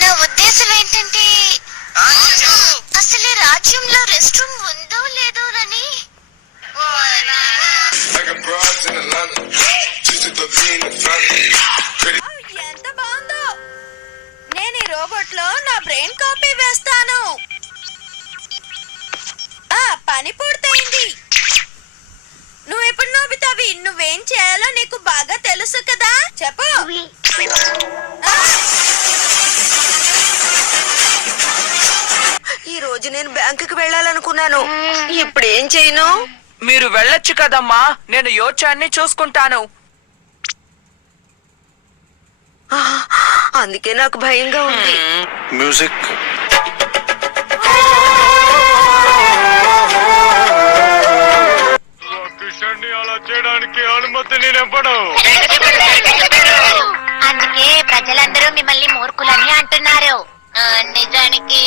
నా ఉద్దేశం ఏంటంటే అసలు రాజ్యంలో రెస్ట్ రూమ్ ఉందో లేదో అని. ఎంత బాగుందో. నేను ఈ రోబోట్ లో నా బ్రెయిన్ కాపీ వేస్తాను. పని పూర్తయింది. నువ్వు ఎప్పుడు నోబితావి, నువ్వేం చేయాలో నీకు బాగా తెలుసు కదా, చెప్పు. ఈ రోజు నేను బ్యాంకుకి వెళ్ళాలనుకున్నాను. ఇప్పుడు ఏం చేయను? మీరు వెళ్ళొచ్చు కదమ్మా, నేను యోచాన్ని చూసుకుంటాను. అందుకే నాకు భయంగా ఉంది. మ్యూజిక్. అలా చేయడానికి అనుమతి నేనెవ్వను. అందుకే ప్రజలందరూ మిమ్మల్ని మూర్ఖులని అంటున్నారు. నిజానికి